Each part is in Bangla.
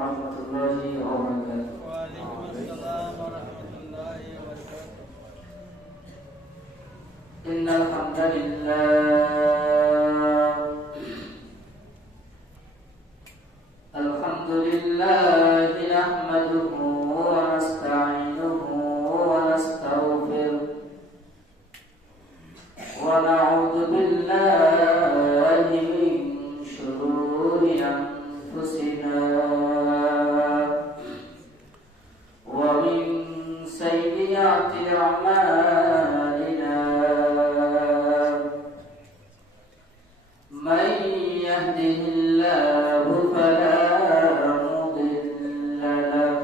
ورحمة الله وبركاته. وعليكم السلام ورحمة الله وبركاته. إن الحمد لله نحمده ونستعينه ونستغفره ونعوذ بالله من شرور أنفسنا ومن سيئات أعمالنا من يهده الله فلا مضل له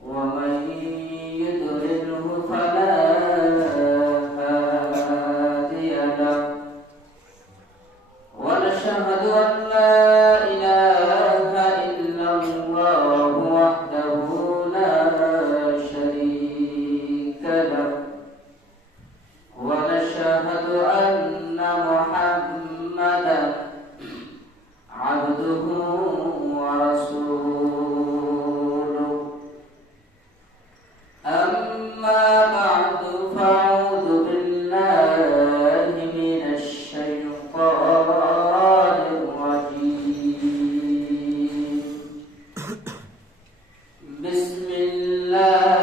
ومن يضلله فلا هادي له ونشهد أن لا إله إلا الله وحده لا شريك له ونشهد أن محمدا عبده ورسوله أما بعد فأعوذ بالله من الشيطان الرجيم بسم الله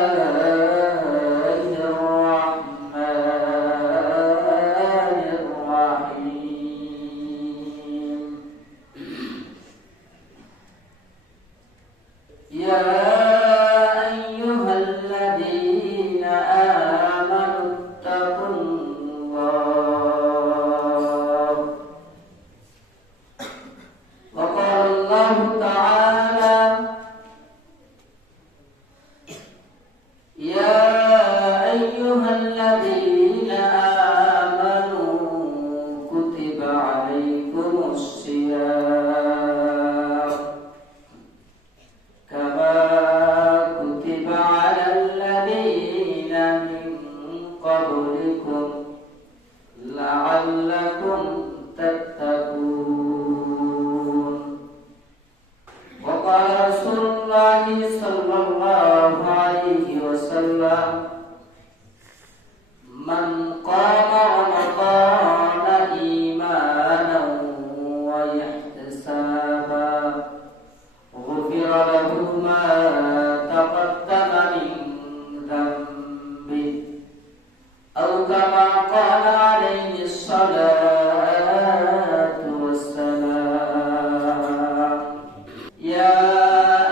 الرحمن الرحيم يا أيها الذين آمنوا اتقوا الله وقال الله تعالى يا أيها الذين آمنوا كتب عليكم الصيام كما كتب على الذين من قبلكم لعلكم تتقون وقال رسول الله صلى الله عليه وسلم من قام رمضان إيمانا واحتسابا غفر له ما تقدم من ذنبه أو كما قال عليه الصلاة والسلام يا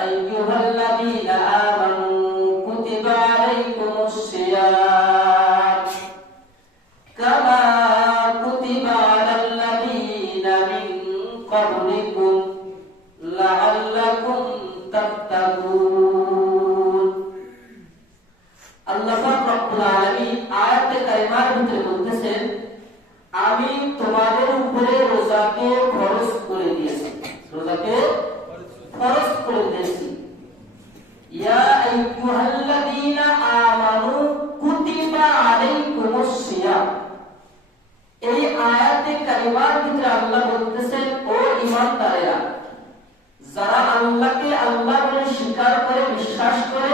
أيها الذين آمنوا كتب عليكم الصيام كما كتب على الذين من قبلكم لعلكم تتقون আল্লাহ পাক রব্বুল আলামিন আয়াতে কারিমার ভিতরে বলতেছেন আমি তোমাদের উপরে রোজাকে ফরজ করে দিয়েছি ইয়া আইয়ুহাল্লাযীনা আমানু কুতিবা আলাইকুমুস সিয়াম এই আয়াতে কারিমার ভিতরে আল্লাহ বলতেছেন ও ঈমানদারেরা যারা আল্লাহকে আল্লাহ বলে স্বীকার করে বিশ্বাস করে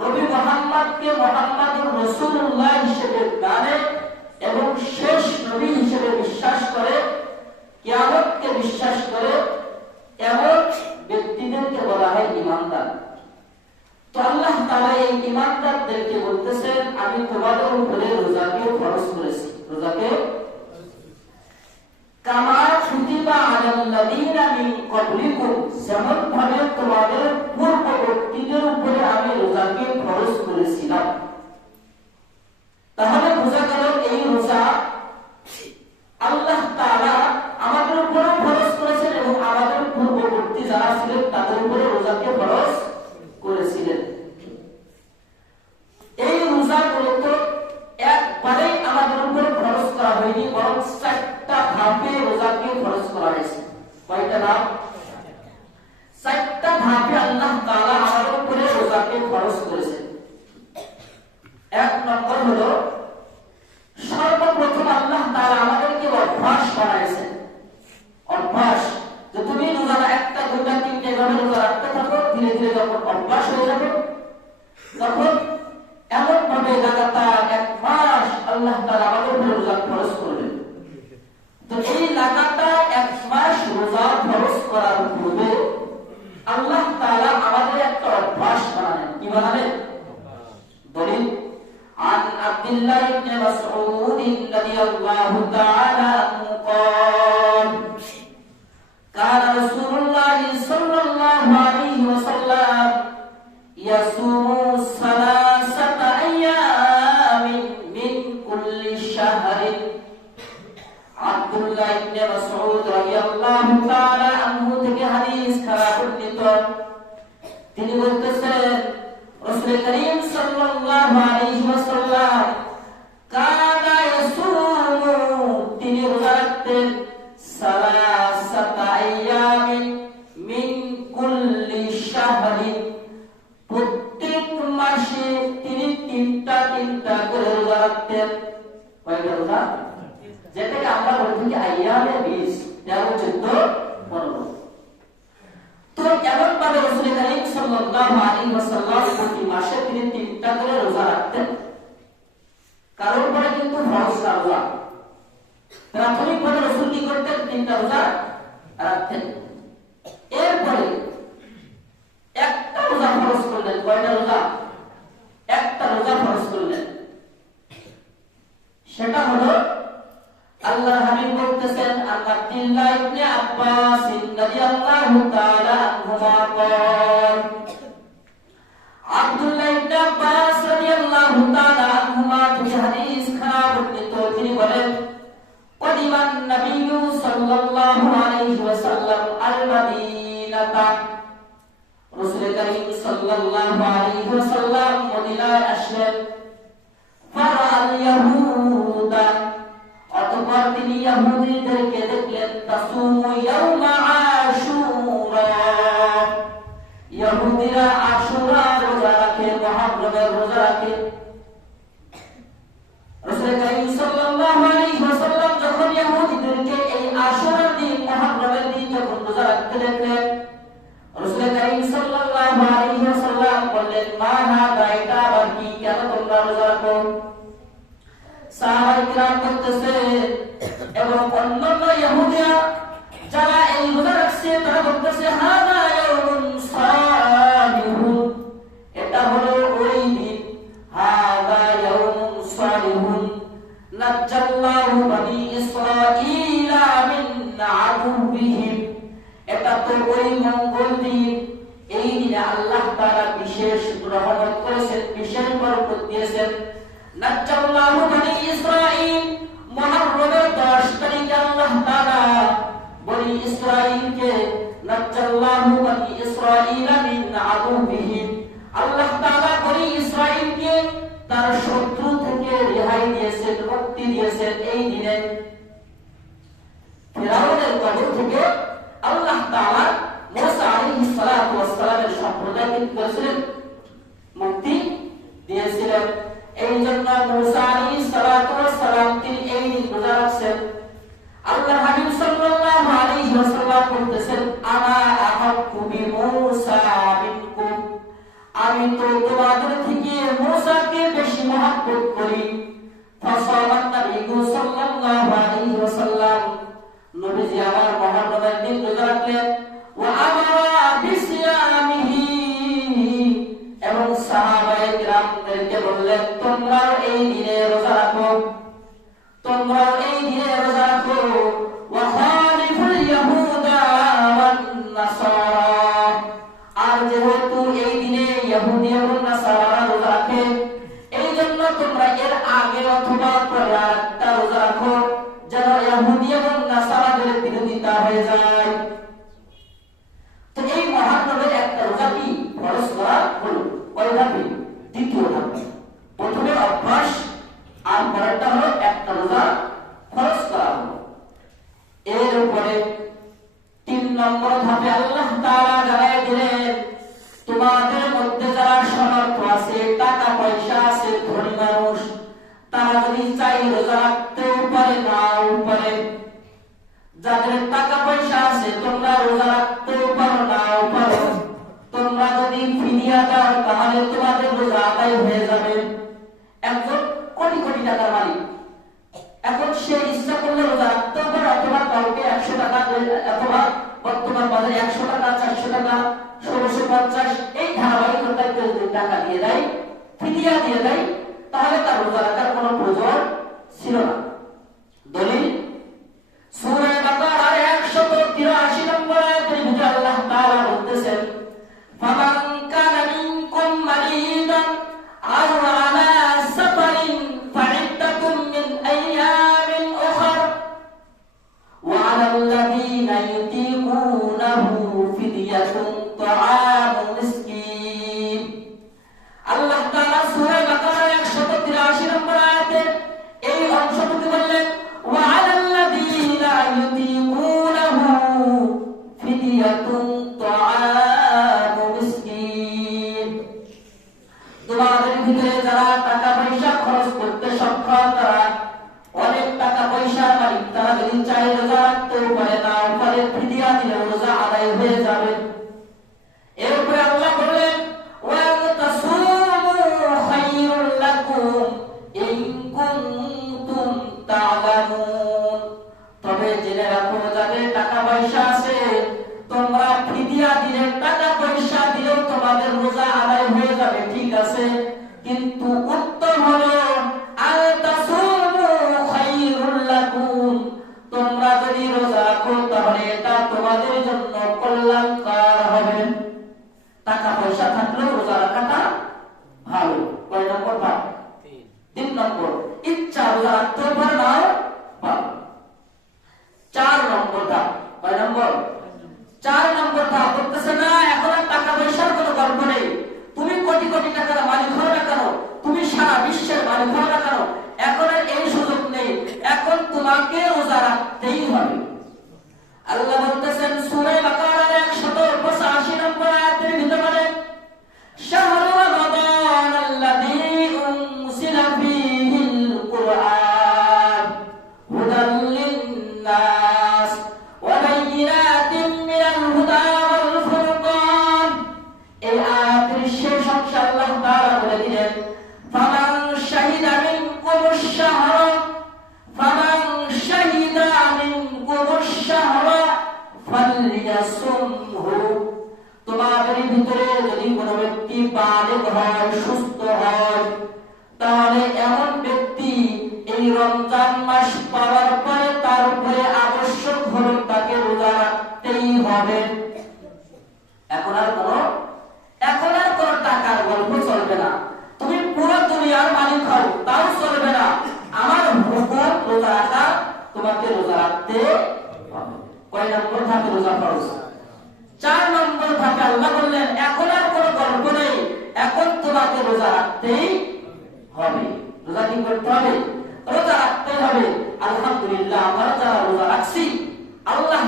নবী মুহাম্মদকে মুহাম্মদুর রাসূলুল্লাহ হিসেবে মানে এবং শেষ নবী হিসেবে বিশ্বাস করে কিয়ামতকে বিশ্বাস করে এমন ব্যক্তিদেরকে বলা হয় ঈমানদার। তো আল্লাহ তাআলা এই ঈমানদারদেরকে বলতেছেন আমি তোমাদের উপরে রোজাকে ফরজ করেছি কামা কুতিবা আলাল্লাযীনা মিন ক্বাবলিকুম যেমন ভাবে তোমাদের পূর্ববর্তীদের উপরে আমি রোজাকে ফরজ করেছিলাম। তাহলে বোঝা গেল এই রোজা আল্লাহ তাআলা আমাদের উপরে ফরজ করেছেন এবং আমাদের পূর্ববর্তী যারা ছিলেন তাদের উপরে রোজাকে ফরজ করেছিলেন। এই রোজা মূলত একবারেই আমাদের উপরে ফরজ করা হয়নি, বরং চারটা ধাপে রোজাকে ফরজ করা হয়েছে। কয়টা ধাপ? চারটা ধাপে আল্লাহ তাআলা আমাদের উপরে রোজাকে ফরজ করেছেন। এক নম্বর হলো সর্বপ্রথম আল্লাহ তাআলা আমাদেরকে অভ্যাস বানাইছেন। অভ্যাস যে তুমি রোজা একটা দুইটা তিনটা এভাবে তখন এমন ভাবে লাগাতার 1 মাস আল্লাহ তাআলা আমাদের উপর রোজা ফরজ করলেন। তো এই লাগাতার 1 মাস রোজা ফরজ করার পূর্বে আল্লাহ তাআলা আমাদের একটা অভ্যাস বানালেন। কি বানালেন? দলিল عن عبد الله بن مسعود رضي الله تعالى عنه قال كان رسول الله صلى الله عليه وسلم يصوم 3 أيام من كل شهر। আব্দুল্লাহ ইবনে মাসউদ রাদিয়াল্লাহু তাআলা আনহু থেকে হাদিস খারাপ বর্ণিত। তিনি বলতেছেন রাসূল করিম সাল্লাল্লাহু আলাইহি ওয়াসাল্লাম কানা ইয়াসুমু, তিনি রোজা রাখতেন 3 আইয়ামিন মিন কুল্লি শাহরিন, প্রত্যেক মাসে তিনি তিনটা করে রোজা রাখতেন। কয়টা রোজা? যেটাকে আমরা বলি থাকি আইয়ামে 20, 13, 14, 15। তো এমন ভাবে রাসূল করিম সাল্লাল্লাহু আলাইহি ওয়াসাল্লাম প্রতি মাসে তিনি তিনটা করে রোজা রাখতেন। কারণ পরে কিন্তু ফরজ রোজা, প্রাথমিকভাবে রাসূল কি করতেন? তিনটা রোজা রাখতেন। এরপরে একটা রোজা ফরজ করলেন। কয়টা রোজা? একটা রোজা ফরজ করলেন। সেটা হলো আল্লাহ হাবিব বলতেছেন আব্দুল্লাহ ইবনে আব্বাস রাদিয়াল্লাহু তাআলা আনহুমা قال আব্দুল্লাহ ইবনে আব্বাস রাদিয়াল্লাহু তাআলা আনহুমা থেকে হাদিস খারাপ বর্ণিত। তিনি বলেন কদিমান নবী সাল্লাল্লাহু আলাইহি ওয়াসাল্লাম আল মদিনাতা, রাসূল করিম সাল্লাল্লাহু আলাইহি ওয়াসাল্লাম মদিনায় আসলেন। ফারাআল ইয়াহুদা, অতঃপর তিনি ইহুদীদেরকে দেখলেন তাসুমু ইয়াউমা আশুরা, ইহুদীরা আশুরা রোজা রাখে, মুহররমের রোজা রাখে। রাসূল করিম সাল্লাল্লাহু আলাইহি ওয়াসাল্লাম যখন ইহুদীদেরকে এই আশুরার দিন, মুহররমের দিন যখন রোজা রাখতে দেখলেন, রাসূল করিম সাল্লাল্লাহু আলাইহি ওয়াসাল্লাম বললেন মা হাদা, এটা আবার কি? কেন তোমরা রোজা রাখো? সাহাবায়ে কিরাম বলতেছে এবং অন্যান্য ইহুদিরা যারা এই রোজা রাখছে তারা বলতেছে হাদা ইয়াউমুন সালিহুন, এটা হলো ওই দিন। হাদা ইয়াউমুন সালিহুন নাজ্জাল্লাহু বনি ইসরাঈলা মিন আদুবিহিম, এটা তো ওই মঙ্গল দিন। এই দিনে আল্লাহ তাআলা বিশেষ রহমত করেছেন, বিশেষ বরকত দিয়েছেন। নাজ্জাল্লাহু বনি ইসরাঈল, মুহররমের 10 তারিখে আল্লাহ তাআলা বনি ইসরাঈলকে নাজ্জাল্লাহু বনি ইসরাঈলা মিন আদুবিহিম, আল্লাহ তাআলা বনি ইসরাঈলকে তার শত্রু থেকে রেহাই দিয়েছেন, মুক্তি দিয়েছেন। এই দিনে ফিরাউনের কবর থেকে আল্লাহ তাআলা মুসা আলাইহিস সালাতু ওয়াস সালামের সম্প্রদায়কে কি করেছিলেন? মুক্তি দিয়েছিলেন। এই জন্য মুসা আলাইহিস সালাতু ওয়াস সালাম তিনি এই দিন রোজা রাখছেন। আল্লাহ হাবিব সাল্লাল্লাহু আলাইহি ওয়াসাল্লাম বলতেছেন আনা আহাক্কু বিমুসা মিনকুম, আমি তো তোমাদের থেকে মুসাকে বেশি মহব্বত করি। ফাসামান নবী সাল্লাল্লাহু আলাইহি ওয়াসাল্লাম, নবীজি আমার মুহররমের দিন রোজা রাখলেন। ওয়া আমারা বিসিয়ামিহি, এবং সাহাবায়ে কিরামদেরকে বললেন তোমরাও এই দিনে রোজা রাখো, তোমরাও এই দিনে রোজা রাখো। ওয়া খালিফুল ইয়াহুদা ওয়ান নাসারা, আর যেহেতু এই দিনে ইহুদি এবং নাসারারা রোজা রাখে, এই জন্য তোমরা এর আগে অথবা পরে একটা রোজা রাখো, যেন ইহুদি এবং নাসারাদের বিরোধিতা হয়ে যায়। তো এই মুহররমের একটা রোজা কি ফরজ করা হলো। কয় ধাপে? দ্বিতীয় ধাপে। প্রথমে অভ্যাস, আর পরেরটা হলো একটা রোজা ফরজ করা হলো। এর উপরে 3 নম্বর ধাপে আল্লাহ তাআলা জানায় দিলেন তোমাদের মধ্যে যারা সমর্থ আছে, টাকা পয়সা আছে, ধনী মানুষ, তারা যদি চাই রোজা রাখতেও পারে, নাও পারে। যাদের টাকা পয়সা আছে তোমরা রোজা রাখতেও পারো, নাও পারো। তোমরা যদি ফিদিয়া দাও তাহলে তোমাদের রোজা অথবা বর্তমান বাজারে 100 টাকা, 400 টাকা, 1650 এই ধারাবাহিকতায় কেউ যদি টাকা দিয়ে দেয়, ফিদিয়া দিয়ে দেয়, তাহলে তার রোজা রাখার কোনো প্রয়োজন ছিল না। দলিল সূরা বাকারার 183 নম্বর আয়াতের ভিতরে আল্লাহ তাআলা বলতেছেন, ফামান কানা মিনকুম মারিদান আও আলা সাফারিন ফাইদ্দাতুম মিন আইয়ামিন উখর ওয়া আলাল্লাযীনা ইউতীকুনাহু ফিদিয়াতুন তাআমু মিসকিন। আল্লাহ তাআলা সূরা বাকারার 183 নম্বর আয়াতে এই অংশটুকু বললেন, ওয়া আলাল্লাযীনা ইউতীকুনাহু ফিদিয়াতুন তাআমু মিসকিন। তোমাদের ভিতরে যারা টাকা পয়সা খরচ করতে সক্ষম, তারা অনেক টাকা পয়সার মালিক, তারা যদি চাই রোজা রাখতেও পারে না, ফলে ফিদিয়া দিলে রোজা আদায় হয়ে যাবে। এরপরে আল্লাহ বললেন, ওয়া তাসুমু খায়রুল লাকুম ইন কুনতুম তা'লামুন। তবে জেনে রাখো, যাদের টাকা পয়সা আছে, তোমরা ফিদিয়া দিলে, টাকা পয়সা দিলেও তোমাদের রোজা আদায় হয়ে যাবে, ঠিক আছে, কিন্তু উত্তম হলো আল তাসুমু খায়রুল লাকুম, তোমরা যদি রোজা রাখো তাহলে এটা তোমাদের জন্য কল্যাণকর হবে। টাকা পয়সা থাকলেও রোজা রাখাটা ভালো। কয় নম্বর ভাব? 3 নম্বর, ইচ্ছা রোজা রাখতে পারে না ভালো। 4 নম্বর ধাপ। কয় নম্বর? 4 নম্বর ধাপ বলতেছে, না এখন আর টাকা পয়সার কোনো গল্প নেই, তুমি কোটি কোটি টাকার মালিক হও না কেন, তুমি সারা বিশ্বের মালিক হও না কেন, এখন আর এই সুযোগ নেই, এখন তোমাকে রোজা রাখতেই হবে। আল্লাহ বলতেছেন সূরা বাকারার 185 নম্বর আয়াতের ভিতরে, শাহরু রমাদান আল্লাযী উনজিলা ফীহিল কুরআন হুদাল লিন-নাস ওয়া বায়িনাতিন মিনাল হুদা ওয়াল ফুরকান। এই আয়াতের শেষ অংশে আল্লাহ তাআলা বলে দিলেন, ফামান শাহিদা মিনকুমুশ শাহরা ফামান শাহিদা মিনকুমুশ শাহরা ফালইয়াসুমহু। তোমাদের ভিতরে যদি কোনো ব্যক্তি বালিগ হয়, সুস্থ হয়, তাহলে এমন ব্যক্তি এই রমজান মাস পাওয়ার পরে তার উপরে আবশ্যক হলো তাকে রোজা রাখতেই হবে। এখন আর কোনো টাকার গল্প চলবে না, তুমি পুরো দুনিয়ার মালিক হও তাও চলবে না, আমার হুকুম রোজা রাখা, তোমাকে রোজা রাখতে হবে। কয় নম্বর ধাপে রোজা ফরজ? 4 নম্বর ধাপে আল্লাহ বললেন, এখন আর কোনো গল্প নেই, এখন তোমাকে রোজা রাখতেই হবে। রোজা কি করতে হবে? রোজা রাখতে হবে। আলহামদুলিল্লাহ, আমরা যারা রোজা রাখছি, আল্লাহ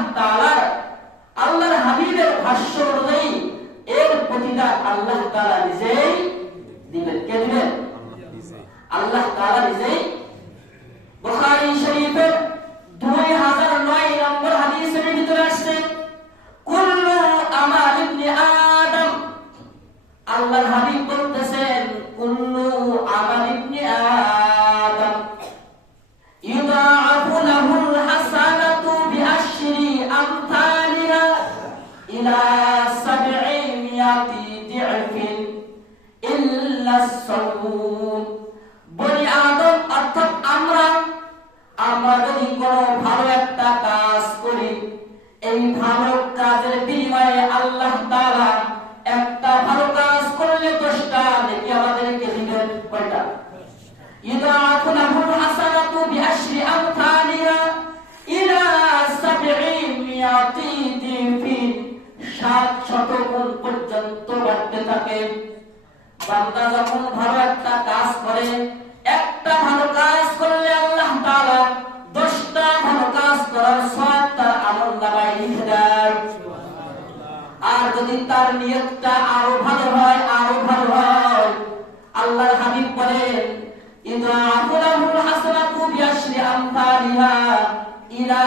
আল্লাহর হাবিবের ভাষ্য অনুযায়ী এর প্রতিদান আল্লাহ তাআলা নিজেই দিবেন। কে দিবেন? আল্লাহ তাআলা নিজেই। বুখারী শরীফের 2009 নম্বর হাদিসের ভিতরে আসছে, কুল্লু আমাল ইবনে আদম, আল্লাহর হাবিব বলতেছেন, কুল্লু আমাল ইবনে আদম ইউদাআফু লাহুল হাসানাতু বিআশরি আমথালিহা ইলা 700 দি'ফিন ইল্লা as-সাওম। বনি আদম অর্থাৎ আমরা যদি কোনো ভালো একটা কাজ করি, এই ভালো কাজের বিনিময়ে আল্লাহ তাআলা একটা ভালো কাজ করলে 10টা নেকি আমাদেরকে দিবেন। কয়টা? ইউদাআফু লাহুল হাসানাতু বিআশরি আমথালিহা ইলা 700 দি'ফিন, 700 গুণ পর্যন্ত বাড়তে থাকে। বান্দা যখন ভালো একটা কাজ করে, একটা ভালো কাজ করলে আল্লাহ তাআলা 10টা ভালো কাজ করার সওয়াব তার আমলনামায় লিখে দেয়। আর যদি তার নিয়তটা আরো ভালো হয়, আল্লাহর হাবিব বলেন, ইদাআফু লাহুল হাসানাতু বিআশরি আমথালিহা ইলা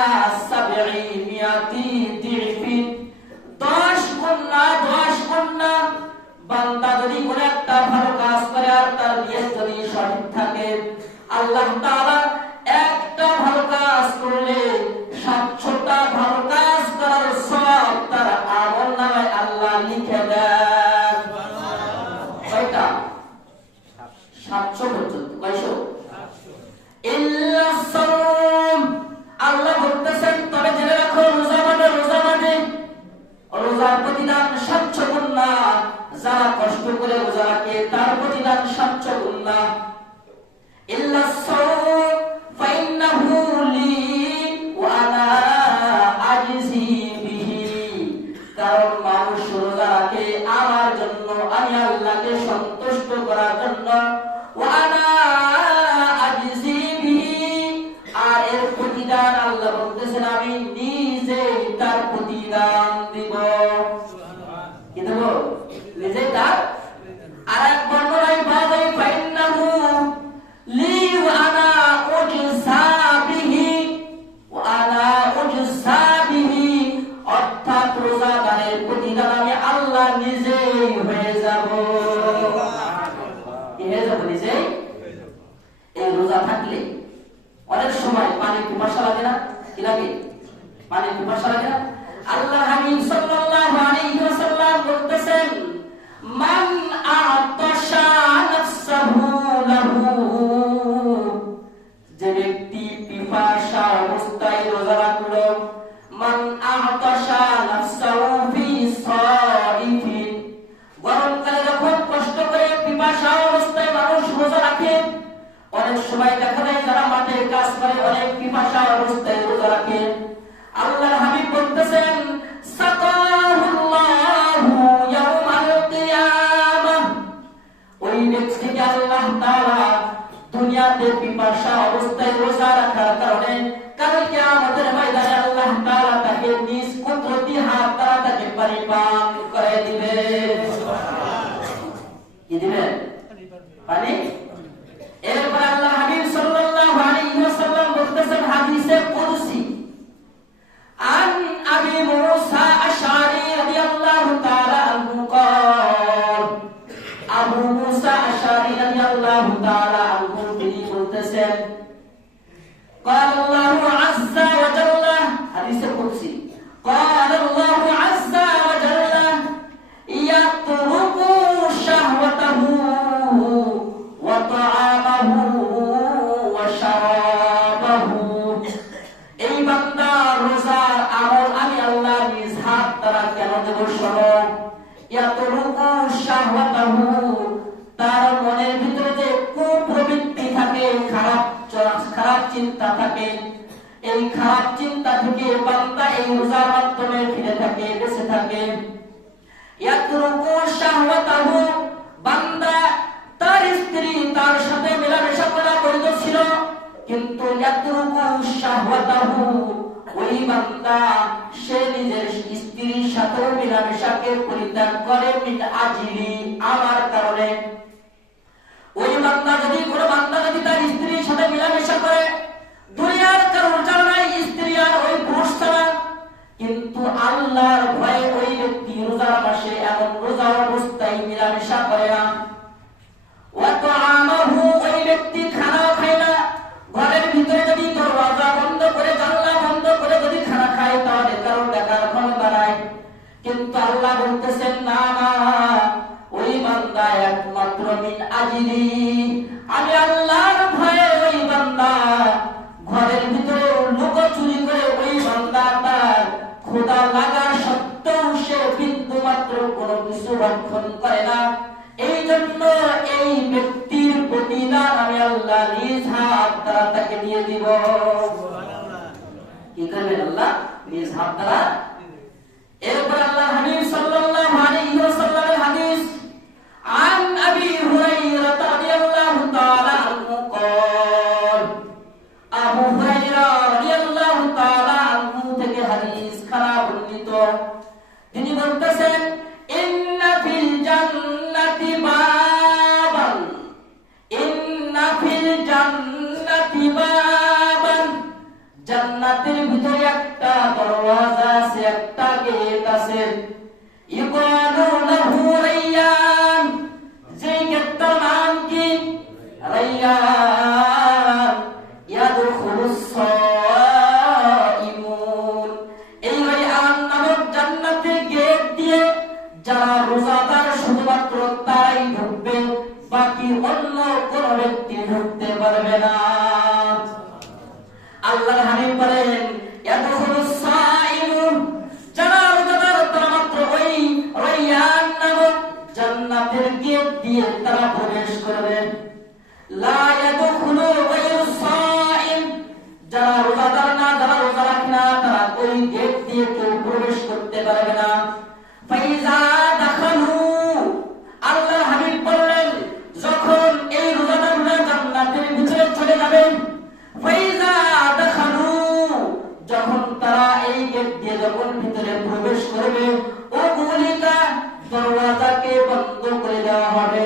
700 দি'ফিন, 10 গুণ না। বান্দা যদি কোনো একটা ভালো কাজ করে আর তার নিয়ত যদি সঠিক থাকে, আল্লাহ তাআলা একটা ভালো কাজ করলে 700টা ভালো কাজ করে রোজা রাখে তার প্রতিদান 700 গুণ না। ইল্লা সাওম ফাইন্নাহু লি ওয়া আনা আজজি বিহি, কারণ মানুষ রোজা রাখে আমার জন্য, আমি আল্লাহকে সন্তুষ্ট করার জন্য। ওয়া আনা আজজি বিহি, আর এর প্রতিদান আল্লাহ বলতেছেন আমি নিজেই তার প্রতিদান দিব। কি দেব? নিজেই তার। আর এক বর্ণনায় পাওয়া যায় ফাইন্নাহু লি ওয়া আনা উজসা বিহি, ওয়া আনা উজসা বিহি, অর্থাৎ রোজাদারের প্রতিদান আমি আল্লাহ নিজেই হয়ে যাব। কি হয়ে যাব? নিজেই। এই রোজা থাকলে অনেক সময় পানি পিপাসা লাগে না? কি লাগে? পানি পিপাসা লাগে না? আল্লাহ হাবিব সাল্লাল্লাহু আলাইহি ওয়াসাল্লাম বলতেছেন মান আতাশা নাফসাহু লাহু, যে ব্যক্তি পিপাসা অবস্থায় রোজা রাখলো, মান আতাশা নাফসাহু ফি সাইফিন, গরমকালে যখন কষ্ট করে পিপাসা অবস্থায় মানুষ রোজা রাখে, অনেক সময় দেখা যায় যারা মাঠে কাজ করে অনেক পিপাসা অবস্থায় রোজা রাখে, আল্লাহর হাবিব বলতেছেন সাকাহুল্লাহু ইয়াউমাল কিয়ামাহ, ওই ব্যক্তিকে আল্লাহ তাআলা দুনিয়াতে পিপাসা অবস্থায় রোজা রাখার কারণে কাল কিয়ামতের ময়দানে আল্লাহ তাআলা তাকে নিজ কুদরতি হাত দ্বারা তাকে পানি পান করে দিবে। কি দিবে? পানি। এরপর আল্লাহ হাবিব সাল্লাল্লাহু আলাইহি ওয়াসাল্লাম বলতেছেন হাদিসে কুদসি, আন আবি মুসা আশআরী রাদিয়াল্লাহু তাআলা আনহু قال, আবু মুসা আশআরী রাদিয়াল্লাহু তাআলা আনহু তিনি বলতেছেন قال الله عز وجل, হাদিসে কুদসি, قال الله عز وجل يترك شهوته وطعامه وشرابه, এই বান্দা রোজার আমল আমি আল্লাহ নিজ হাত দ্বারা কেন দেব? শোনো, ইয়াতরুকু শাহওয়াতাহু, তার মনের ভিতরে যে কুপ্রবৃত্তি থাকে, খারাপ চিন্তা থাকে, এই খারাপ চিন্তা থেকে বান্দা এই রোজার মাধ্যমে ফিরে থাকে, বেঁচে থাকে। ইয়াতরুকু শাহওয়াতাহু, বান্দা তার স্ত্রী তার সাথে মেলামেশা করা বৈধ ছিল, কিন্তু ইয়াতরুকু শাহওয়াতাহু, ওই বান্দা সে নিজের স্ত্রীর সাথে মেলামেশাকে পরিত্যাগ করে মিন আজলি, আমার কারণে। ওই বান্দা যদি কোনো বান্দা যদি তার স্ত্রীর সাথে মেলামেশা করে দুনিয়ার কারণ জানায় স্ত্রী আর ওই পুরুষ ছাড়া, কিন্তু আল্লাহর ভয়ে ওই ব্যক্তি রোজার মাসে এমন রোজা অবস্থায় মেলামেশা করে না। ওয়া তাআমাহু, ওই ব্যক্তি খানা খায় না, ঘরের ভিতরে যদি দরওয়াজা বন্ধ করে জানলা বন্ধ করে যদি খানা খায় তাহলে কারো দেখার ক্ষমতা নাই, কিন্তু আল্লাহ বলতেছেন না না, ওই বান্দা একমাত্র মিন আজলি, আমি আল্লাহর ভয়ে ওই বান্দা ঘরের ভিতরে লুকোচুরি করে ওই বান্দা তার ক্ষুধা লাগা সত্ত্বেও সে বিন্দু মাত্র কোনো কিছু রক্ষণ করে না। এই জন্য এই ব্যক্তির প্রতিদান আমি আল্লাহ নিজ হাত দ্বারা তাকে দিয়ে দিব। কি করবেন? আল্লাহ নিজ হাত দ্বারা। এরপর আল্লাহ হাবিব সাল্লাল্লাহু আলাইহি ওয়াসাল্লামের হাদিস, আন আবি হুরায়রা রাদিয়াল্লাহু তাআলা আনহু قال, আবু হুরায়রা রাদিয়াল্লাহু তাআলা আনহু থেকে হাদিস খারাপ বর্ণিত, তিনি বলতেছেন ইন্না ফিল জান্নাতি বাবান, ইন্না ফিল জান্নাতি বাবান, জান্নাতের ভিতরে একটা দরওয়াজা আছে, একটা গেট আছে, ইউকালু লাহু রায়্যান, যে গেটটার নাম কি? রায়্যান, ইয়াদখুলুস সাইমুন, এই রায়্যান নামক জান্নাতের গেট দিয়ে যারা রোজাদার শুধুমাত্র তারাই ঢুকবে, বাকি অন্য কোন ব্যক্তি ঢুকতে পারবে না। আল্লাহর হাবিব বলেন ইয়াদখুলুস সাইমুন, যারা রোজাদার তারা মাত্র ওই রায়্যান নামক জান্নাতের গেট দিয়ে তারা প্রবেশ করবে। লা ইয়াদখুলু গায়রুস সাইম, যারা রোজাদার না, যারা রোজা রাখে না, তারা ওই গেট দিয়ে কেউ প্রবেশ করতে পারবে না। ফাইজা দাখালু, আল্লাহ হাবিব বললেন, যখন এই রোজাদাররা জান্নাতের ভিতরে চলে যাবে, ফাইজা দাখালু, যখন তারা এই গেট দিয়ে যখন ভিতরে প্রবেশ করবে, ওগুলিকা, দরওয়াজাকে বন্ধ করে দেওয়া হবে।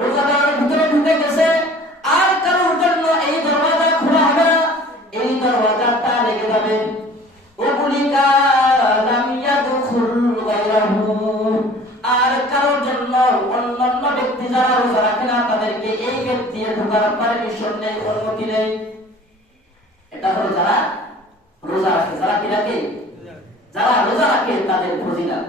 রোজাদার ভিতরে ঢুকে গেছে, আর কারোর জন্য এই দরওয়াজা খোলা হবে না, এই দরওয়াজাটা লেগে যাবে। ওগুলিকা লাম ইয়াদখুল গায়রাহু, আর কারোর জন্য অন্যান্য ব্যক্তি যারা রোজা রাখে না তাদেরকে এই গেট দিয়ে ঢোকার পারমিশন নেই, অনুমতি নেই। এটা হলো যারা রোজা রাখে। যারা কি রাখে? যারা রোজা রাখে তাদের ফজিলত।